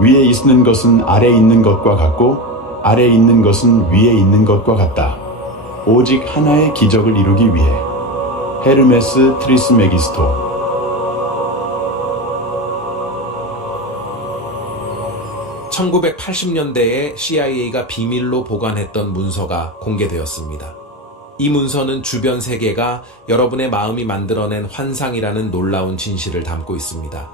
위에 있는 것은 아래 있는 것과 같고 아래 있는 것은 위에 있는 것과 같다. 오직 하나의 기적을 이루기 위해. 헤르메스 트리스메기스토. 1980년대에 CIA가 비밀로 보관했던 문서가 공개되었습니다. 이 문서는 주변 세계가 여러분의 마음이 만들어낸 환상이라는 놀라운 진실을 담고 있습니다.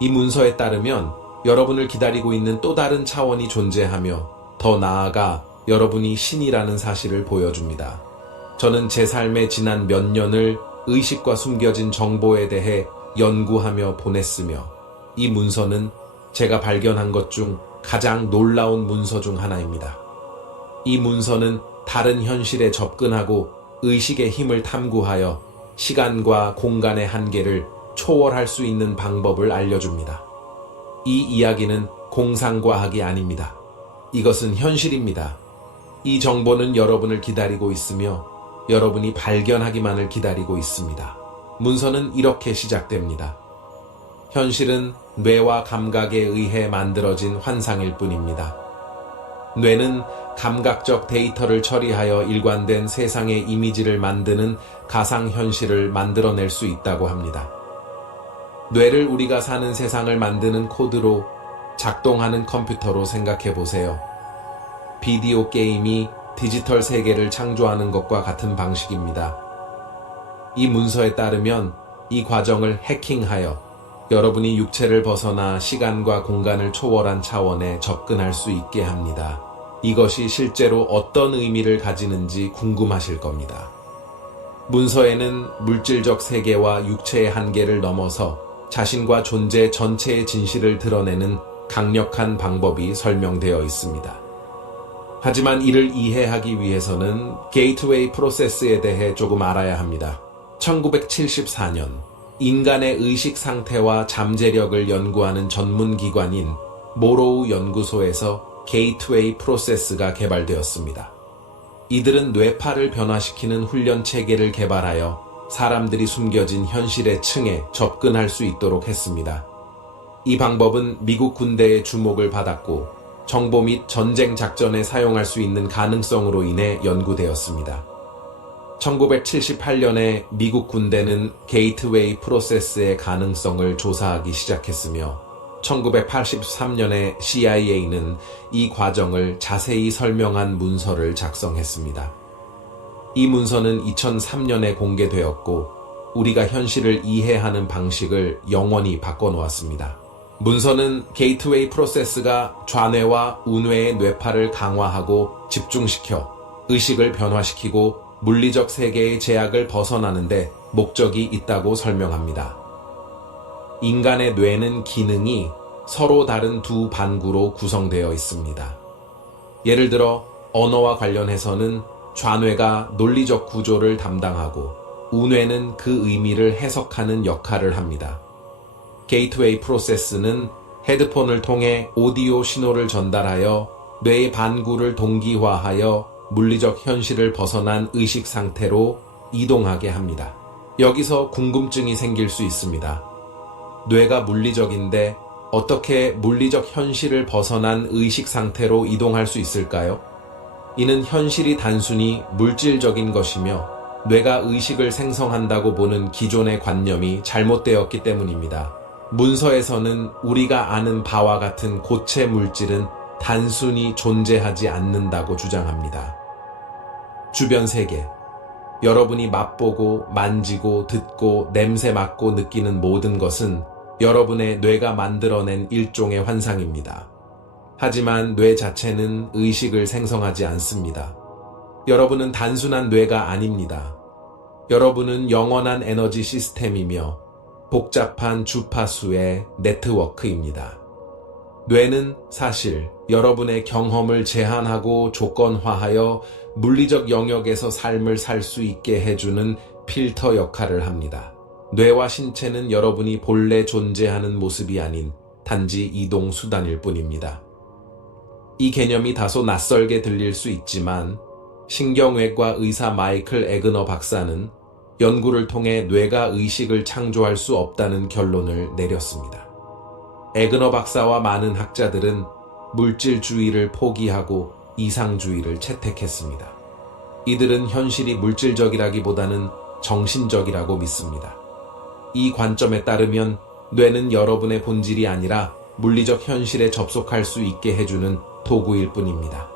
이 문서에 따르면 여러분을 기다리고 있는 또 다른 차원이 존재하며 더 나아가 여러분이 신이라는 사실을 보여줍니다. 저는 제 삶의 지난 몇 년을 의식과 숨겨진 정보에 대해 연구하며 보냈으며 이 문서는 제가 발견한 것 중 가장 놀라운 문서 중 하나입니다. 이 문서는 다른 현실에 접근하고 의식의 힘을 탐구하여 시간과 공간의 한계를 초월할 수 있는 방법을 알려줍니다. 이 이야기는 공상과학이 아닙니다. 이것은 현실입니다. 이 정보는 여러분을 기다리고 있으며 여러분이 발견하기만을 기다리고 있습니다. 문서는 이렇게 시작됩니다. 현실은 뇌와 감각에 의해 만들어진 환상일 뿐입니다. 뇌는 감각적 데이터를 처리하여 일관된 세상의 이미지를 만드는 가상현실을 만들어낼 수 있다고 합니다. 뇌를 우리가 사는 세상을 만드는 코드로 작동하는 컴퓨터로 생각해 보세요. 비디오 게임이 디지털 세계를 창조하는 것과 같은 방식입니다. 이 문서에 따르면 이 과정을 해킹하여 여러분이 육체를 벗어나 시간과 공간을 초월한 차원에 접근할 수 있게 합니다. 이것이 실제로 어떤 의미를 가지는지 궁금하실 겁니다. 문서에는 물질적 세계와 육체의 한계를 넘어서 자신과 존재 전체의 진실을 드러내는 강력한 방법이 설명되어 있습니다. 하지만 이를 이해하기 위해서는 게이트웨이 프로세스에 대해 조금 알아야 합니다. 1974년 인간의 의식 상태와 잠재력을 연구하는 전문 기관인 모로우 연구소에서 게이트웨이 프로세스가 개발되었습니다. 이들은 뇌파를 변화시키는 훈련 체계를 개발하여 사람들이 숨겨진 현실의 층에 접근할 수 있도록 했습니다. 이 방법은 미국 군대의 주목을 받았고 정보 및 전쟁 작전에 사용할 수 있는 가능성으로 인해 연구되었습니다. 1978년에 미국 군대는 게이트웨이 프로세스의 가능성을 조사하기 시작했으며 1983년에 CIA는 이 과정을 자세히 설명한 문서를 작성했습니다. 이 문서는 2003년에 공개되었고 우리가 현실을 이해하는 방식을 영원히 바꿔놓았습니다. 문서는 게이트웨이 프로세스가 좌뇌와 우뇌의 뇌파를 강화하고 집중시켜 의식을 변화시키고 물리적 세계의 제약을 벗어나는데 목적이 있다고 설명합니다. 인간의 뇌는 기능이 서로 다른 두 반구로 구성되어 있습니다. 예를 들어 언어와 관련해서는 좌뇌가 논리적 구조를 담당하고 우뇌는 그 의미를 해석하는 역할을 합니다. 게이트웨이 프로세스는 헤드폰을 통해 오디오 신호를 전달하여 뇌의 반구를 동기화하여 물리적 현실을 벗어난 의식 상태로 이동하게 합니다. 여기서 궁금증이 생길 수 있습니다. 뇌가 물리적인데 어떻게 물리적 현실을 벗어난 의식 상태로 이동할 수 있을까요? 이는 현실이 단순히 물질적인 것이며 뇌가 의식을 생성한다고 보는 기존의 관념이 잘못되었기 때문입니다. 문서에서는 우리가 아는 바와 같은 고체 물질은 단순히 존재하지 않는다고 주장합니다. 주변 세계, 여러분이 맛보고 만지고 듣고 냄새 맡고 느끼는 모든 것은 여러분의 뇌가 만들어낸 일종의 환상입니다. 하지만 뇌 자체는 의식을 생성하지 않습니다. 여러분은 단순한 뇌가 아닙니다. 여러분은 영원한 에너지 시스템이며 복잡한 주파수의 네트워크입니다. 뇌는 사실 여러분의 경험을 제한하고 조건화하여 물리적 영역에서 삶을 살 수 있게 해주는 필터 역할을 합니다. 뇌와 신체는 여러분이 본래 존재하는 모습이 아닌 단지 이동 수단일 뿐입니다. 이 개념이 다소 낯설게 들릴 수 있지만 신경외과 의사 마이클 에그너 박사는 연구를 통해 뇌가 의식을 창조할 수 없다는 결론을 내렸습니다. 에그너 박사와 많은 학자들은 물질주의를 포기하고 이상주의를 채택했습니다. 이들은 현실이 물질적이라기보다는 정신적이라고 믿습니다. 이 관점에 따르면 뇌는 여러분의 본질이 아니라 물리적 현실에 접속할 수 있게 해주는 도구일 뿐입니다.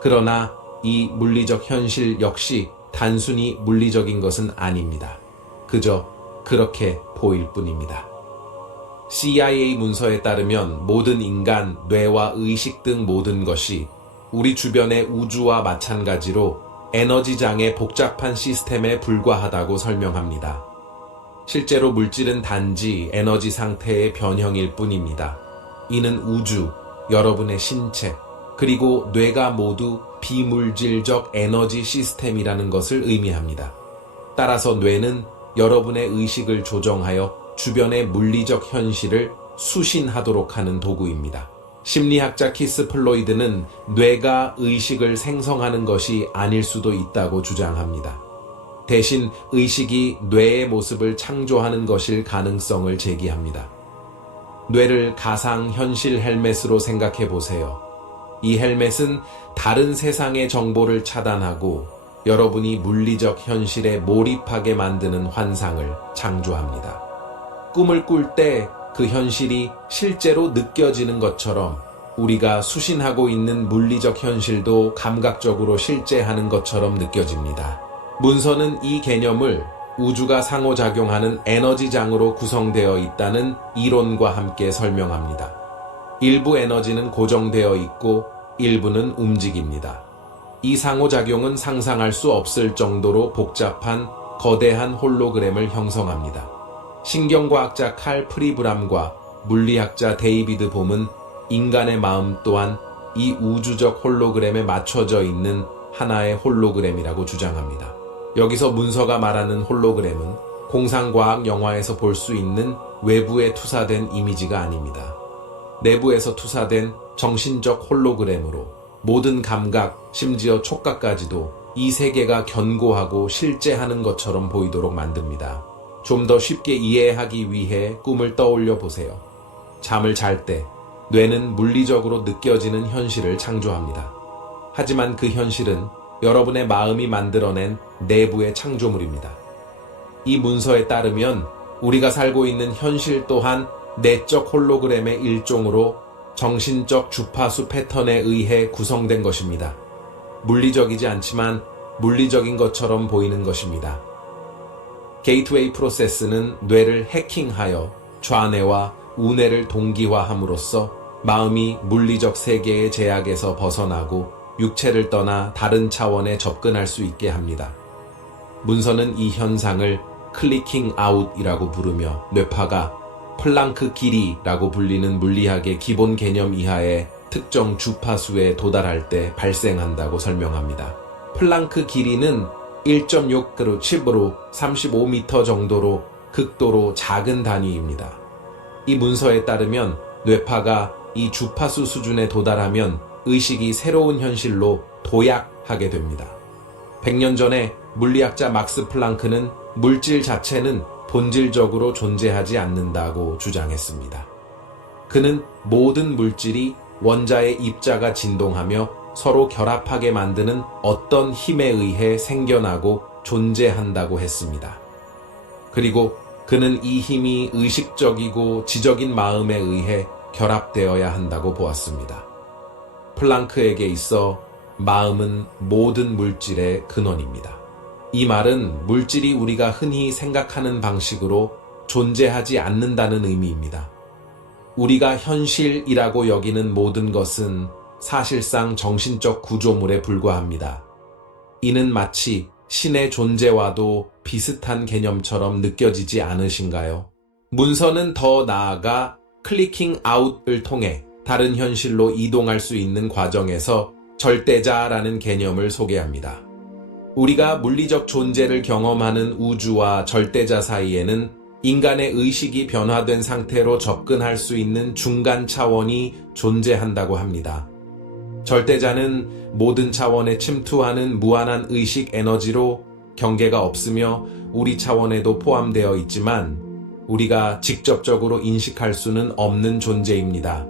그러나 이 물리적 현실 역시 단순히 물리적인 것은 아닙니다. 그저 그렇게 보일 뿐입니다. CIA 문서에 따르면 모든 인간, 뇌와 의식 등 모든 것이 우리 주변의 우주와 마찬가지로 에너지장의 복잡한 시스템에 불과하다고 설명합니다. 실제로 물질은 단지 에너지 상태의 변형일 뿐입니다. 이는 우주, 여러분의 신체, 그리고 뇌가 모두 비물질적 에너지 시스템이라는 것을 의미합니다. 따라서 뇌는 여러분의 의식을 조정하여 주변의 물리적 현실을 수신하도록 하는 도구입니다. 심리학자 키스 플로이드는 뇌가 의식을 생성하는 것이 아닐 수도 있다고 주장합니다. 대신 의식이 뇌의 모습을 창조하는 것일 가능성을 제기합니다. 뇌를 가상현실 헬멧으로 생각해 보세요. 이 헬멧은 다른 세상의 정보를 차단하고 여러분이 물리적 현실에 몰입하게 만드는 환상을 창조합니다. 꿈을 꿀 때 그 현실이 실제로 느껴지는 것처럼 우리가 수신하고 있는 물리적 현실도 감각적으로 실제하는 것처럼 느껴집니다. 문서는 이 개념을 우주가 상호작용하는 에너지장으로 구성되어 있다는 이론과 함께 설명합니다. 일부 에너지는 고정되어 있고 일부는 움직입니다. 이 상호작용은 상상할 수 없을 정도로 복잡한 거대한 홀로그램을 형성합니다. 신경과학자 칼 프리브람과 물리학자 데이비드 봄은 인간의 마음 또한 이 우주적 홀로그램에 맞춰져 있는 하나의 홀로그램이라고 주장합니다. 여기서 문서가 말하는 홀로그램은 공상과학 영화에서 볼 수 있는 외부에 투사된 이미지가 아닙니다. 내부에서 투사된 정신적 홀로그램으로 모든 감각, 심지어 촉각까지도 이 세계가 견고하고 실제하는 것처럼 보이도록 만듭니다. 좀 더 쉽게 이해하기 위해 꿈을 떠올려 보세요. 잠을 잘 때 뇌는 물리적으로 느껴지는 현실을 창조합니다. 하지만 그 현실은 여러분의 마음이 만들어낸 내부의 창조물입니다. 이 문서에 따르면 우리가 살고 있는 현실 또한 내적 홀로그램의 일종으로 정신적 주파수 패턴에 의해 구성된 것입니다. 물리적이지 않지만 물리적인 것처럼 보이는 것입니다. 게이트웨이 프로세스는 뇌를 해킹하여 좌뇌와 우뇌를 동기화함으로써 마음이 물리적 세계의 제약에서 벗어나고 육체를 떠나 다른 차원에 접근할 수 있게 합니다. 문서는 이 현상을 클리킹 아웃이라고 부르며 뇌파가 플랑크 길이라고 불리는 물리학의 기본 개념 이하의 특정 주파수에 도달할 때 발생한다고 설명합니다. 플랑크 길이는 1.6 10으로 35m 정도로 극도로 작은 단위입니다. 이 문서에 따르면 뇌파가 이 주파수 수준에 도달하면 의식이 새로운 현실로 도약하게 됩니다. 100년 전에 물리학자 막스 플랑크는 물질 자체는 본질적으로 존재하지 않는다고 주장했습니다. 그는 모든 물질이 원자의 입자가 진동하며 서로 결합하게 만드는 어떤 힘에 의해 생겨나고 존재한다고 했습니다. 그리고 그는 이 힘이 의식적이고 지적인 마음에 의해 결합되어야 한다고 보았습니다. 플랑크에게 있어 마음은 모든 물질의 근원입니다. 이 말은 물질이 우리가 흔히 생각하는 방식으로 존재하지 않는다는 의미입니다. 우리가 현실이라고 여기는 모든 것은 사실상 정신적 구조물에 불과합니다. 이는 마치 신의 존재와도 비슷한 개념처럼 느껴지지 않으신가요? 문서는 더 나아가 클리킹 아웃을 통해 다른 현실로 이동할 수 있는 과정에서 절대자라는 개념을 소개합니다. 우리가 물리적 존재를 경험하는 우주와 절대자 사이에는 인간의 의식이 변화된 상태로 접근할 수 있는 중간 차원이 존재한다고 합니다. 절대자는 모든 차원에 침투하는 무한한 의식 에너지로 경계가 없으며 우리 차원에도 포함되어 있지만 우리가 직접적으로 인식할 수는 없는 존재입니다.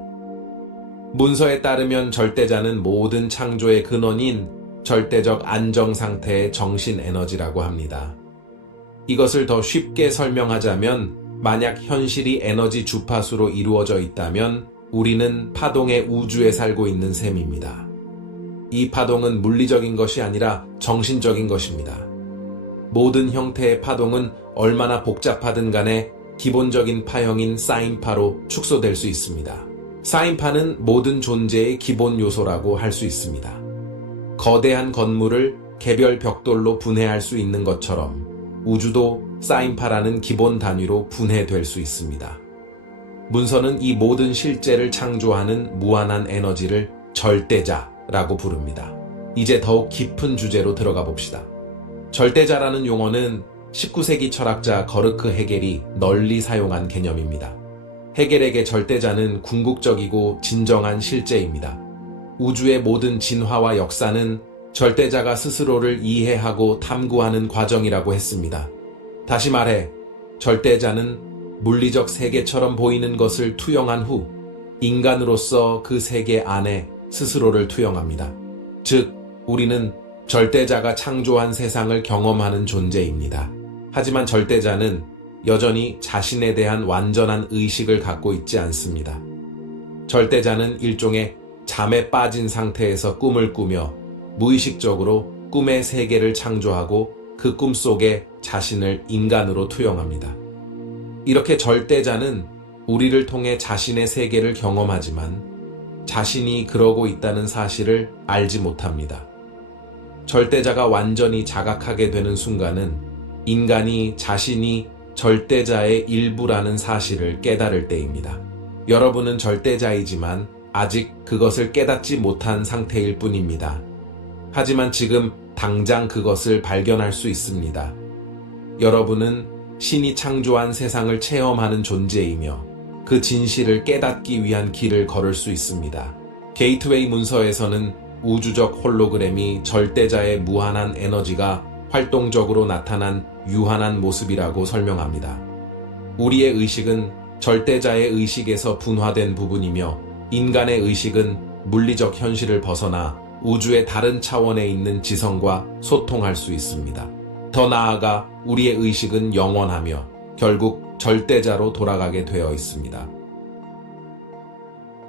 문서에 따르면 절대자는 모든 창조의 근원인 절대적 안정 상태의 정신 에너지라고 합니다. 이것을 더 쉽게 설명하자면 만약 현실이 에너지 주파수로 이루어져 있다면 우리는 파동의 우주에 살고 있는 셈입니다. 이 파동은 물리적인 것이 아니라 정신적인 것입니다. 모든 형태의 파동은 얼마나 복잡하든 간에 기본적인 파형인 사인파로 축소될 수 있습니다. 사인파는 모든 존재의 기본 요소라고 할 수 있습니다. 거대한 건물을 개별 벽돌로 분해할 수 있는 것처럼 우주도 사인파라는 기본 단위로 분해될 수 있습니다. 문서는 이 모든 실제를 창조하는 무한한 에너지를 절대자라고 부릅니다. 이제 더욱 깊은 주제로 들어가 봅시다. 절대자라는 용어는 19세기 철학자 거르크 헤겔이 널리 사용한 개념입니다. 헤겔에게 절대자는 궁극적이고 진정한 실제입니다. 우주의 모든 진화와 역사는 절대자가 스스로를 이해하고 탐구하는 과정이라고 했습니다. 다시 말해, 절대자는 물리적 세계처럼 보이는 것을 투영한 후 인간으로서 그 세계 안에 스스로를 투영합니다. 즉, 우리는 절대자가 창조한 세상을 경험하는 존재입니다. 하지만 절대자는 여전히 자신에 대한 완전한 의식을 갖고 있지 않습니다. 절대자는 일종의 잠에 빠진 상태에서 꿈을 꾸며 무의식적으로 꿈의 세계를 창조하고 그 꿈 속에 자신을 인간으로 투영합니다. 이렇게 절대자는 우리를 통해 자신의 세계를 경험하지만 자신이 그러고 있다는 사실을 알지 못합니다. 절대자가 완전히 자각하게 되는 순간은 인간이 자신이 절대자의 일부라는 사실을 깨달을 때입니다. 여러분은 절대자이지만 아직 그것을 깨닫지 못한 상태일 뿐입니다. 하지만 지금 당장 그것을 발견할 수 있습니다. 여러분은 신이 창조한 세상을 체험하는 존재이며 그 진실을 깨닫기 위한 길을 걸을 수 있습니다. 게이트웨이 문서에서는 우주적 홀로그램이 절대자의 무한한 에너지가 활동적으로 나타난 유한한 모습이라고 설명합니다. 우리의 의식은 절대자의 의식에서 분화된 부분이며 인간의 의식은 물리적 현실을 벗어나 우주의 다른 차원에 있는 지성과 소통할 수 있습니다. 더 나아가 우리의 의식은 영원하며 결국 절대자로 돌아가게 되어 있습니다.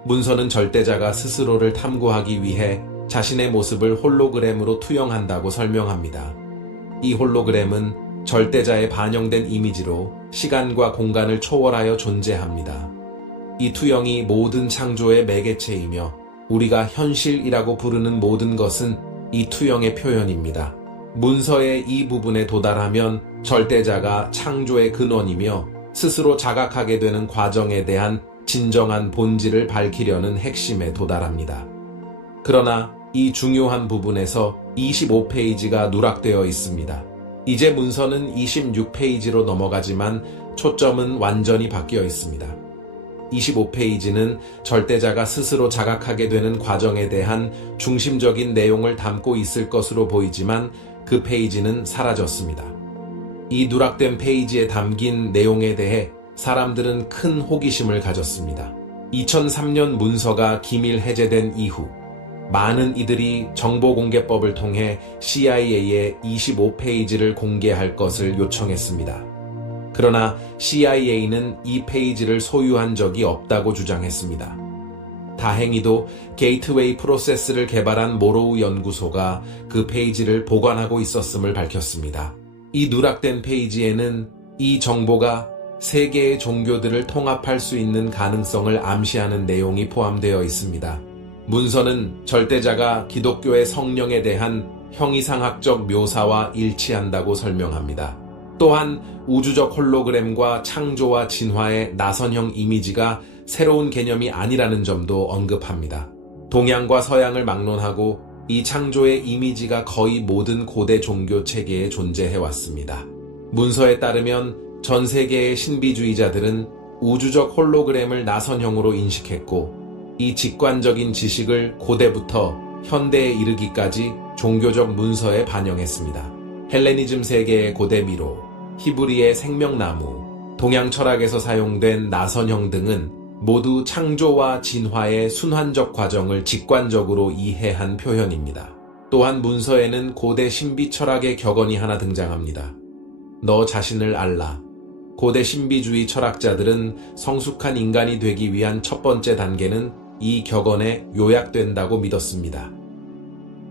문서는 절대자가 스스로를 탐구하기 위해 자신의 모습을 홀로그램으로 투영한다고 설명합니다. 이 홀로그램은 절대자에 반영된 이미지로 시간과 공간을 초월하여 존재합니다. 이 투영이 모든 창조의 매개체이며 우리가 현실이라고 부르는 모든 것은 이 투영의 표현입니다. 문서의 이 부분에 도달하면 절대자가 창조의 근원이며 스스로 자각하게 되는 과정에 대한 진정한 본질을 밝히려는 핵심에 도달합니다. 그러나 이 중요한 부분에서 25페이지가 누락되어 있습니다. 이제 문서는 26페이지로 넘어가지만 초점은 완전히 바뀌어 있습니다. 25페이지는 절대자가 스스로 자각하게 되는 과정에 대한 중심적인 내용을 담고 있을 것으로 보이지만 그 페이지는 사라졌습니다. 이 누락된 페이지에 담긴 내용에 대해 사람들은 큰 호기심을 가졌습니다. 2003년 문서가 기밀 해제된 이후 많은 이들이 정보공개법을 통해 CIA에 25페이지를 공개할 것을 요청했습니다. 그러나 CIA는 이 페이지를 소유한 적이 없다고 주장했습니다. 다행히도 게이트웨이 프로세스를 개발한 모로우 연구소가 그 페이지를 보관하고 있었음을 밝혔습니다. 이 누락된 페이지에는 이 정보가 세계의 종교들을 통합할 수 있는 가능성을 암시하는 내용이 포함되어 있습니다. 문서는 절대자가 기독교의 성령에 대한 형이상학적 묘사와 일치한다고 설명합니다. 또한 우주적 홀로그램과 창조와 진화의 나선형 이미지가 새로운 개념이 아니라는 점도 언급합니다. 동양과 서양을 막론하고 이 창조의 이미지가 거의 모든 고대 종교 체계에 존재해왔습니다. 문서에 따르면 전 세계의 신비주의자들은 우주적 홀로그램을 나선형으로 인식했고 이 직관적인 지식을 고대부터 현대에 이르기까지 종교적 문서에 반영했습니다. 헬레니즘 세계의 고대 미로, 히브리의 생명나무, 동양 철학에서 사용된 나선형 등은 모두 창조와 진화의 순환적 과정을 직관적으로 이해한 표현입니다. 또한 문서에는 고대 신비 철학의 격언이 하나 등장합니다. 너 자신을 알라. 고대 신비주의 철학자들은 성숙한 인간이 되기 위한 첫 번째 단계는 이 격언에 요약된다고 믿었습니다.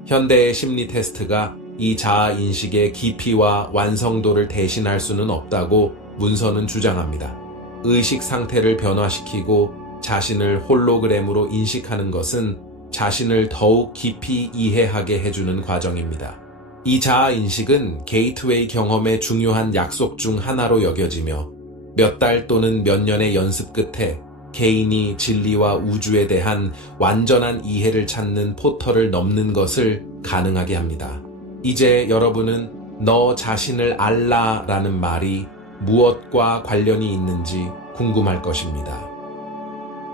현대의 심리 테스트가 이 자아 인식의 깊이와 완성도를 대신할 수는 없다고 문서는 주장합니다. 의식 상태를 변화시키고 자신을 홀로그램으로 인식하는 것은 자신을 더욱 깊이 이해하게 해주는 과정입니다. 이 자아 인식은 게이트웨이 경험의 중요한 약속 중 하나로 여겨지며 몇 달 또는 몇 년의 연습 끝에 개인이 진리와 우주에 대한 완전한 이해를 찾는 포털을 넘는 것을 가능하게 합니다. 이제 여러분은 너 자신을 알라라는 말이 무엇과 관련이 있는지 궁금할 것입니다.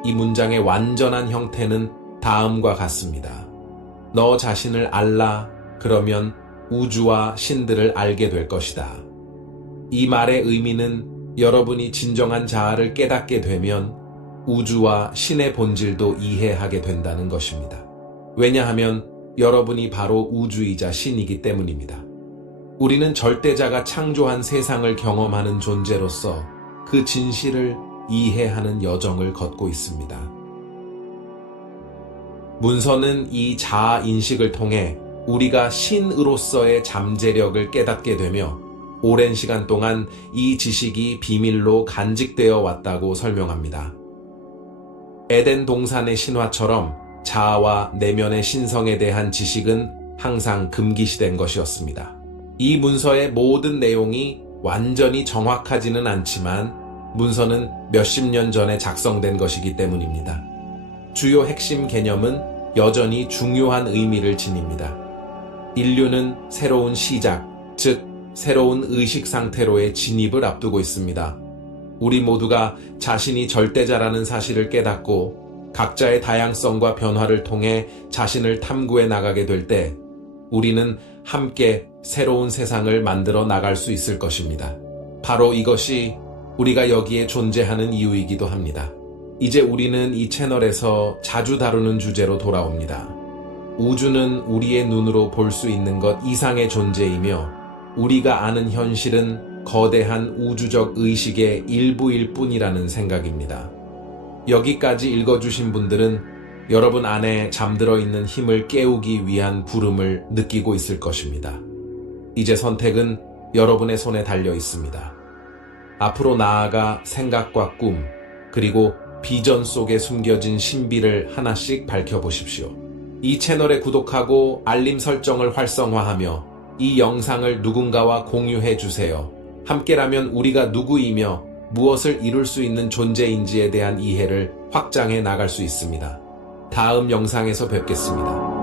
이 문장의 완전한 형태는 다음과 같습니다. 너 자신을 알라, 그러면 우주와 신들을 알게 될 것이다. 이 말의 의미는 여러분이 진정한 자아를 깨닫게 되면 우주와 신의 본질도 이해하게 된다는 것입니다. 왜냐하면 여러분이 바로 우주이자 신이기 때문입니다. 우리는 절대자가 창조한 세상을 경험하는 존재로서 그 진실을 이해하는 여정을 걷고 있습니다. 문서는 이 자아 인식을 통해 우리가 신으로서의 잠재력을 깨닫게 되며 오랜 시간 동안 이 지식이 비밀로 간직되어 왔다고 설명합니다. 에덴 동산의 신화처럼 자아와 내면의 신성에 대한 지식은 항상 금기시된 것이었습니다. 이 문서의 모든 내용이 완전히 정확하지는 않지만 문서는 몇십 년 전에 작성된 것이기 때문입니다. 주요 핵심 개념은 여전히 중요한 의미를 지닙니다. 인류는 새로운 시작, 즉 새로운 의식 상태로의 진입을 앞두고 있습니다. 우리 모두가 자신이 절대자라는 사실을 깨닫고 각자의 다양성과 변화를 통해 자신을 탐구해 나가게 될 때 우리는 함께 새로운 세상을 만들어 나갈 수 있을 것입니다. 바로 이것이 우리가 여기에 존재하는 이유이기도 합니다. 이제 우리는 이 채널에서 자주 다루는 주제로 돌아옵니다. 우주는 우리의 눈으로 볼 수 있는 것 이상의 존재이며 우리가 아는 현실은 거대한 우주적 의식의 일부일 뿐이라는 생각입니다. 여기까지 읽어주신 분들은 여러분 안에 잠들어 있는 힘을 깨우기 위한 부름을 느끼고 있을 것입니다. 이제 선택은 여러분의 손에 달려 있습니다. 앞으로 나아가 생각과 꿈, 그리고 비전 속에 숨겨진 신비를 하나씩 밝혀보십시오. 이 채널에 구독하고 알림 설정을 활성화하며 이 영상을 누군가와 공유해 주세요. 함께라면 우리가 누구이며 무엇을 이룰 수 있는 존재인지에 대한 이해를 확장해 나갈 수 있습니다. 다음 영상에서 뵙겠습니다.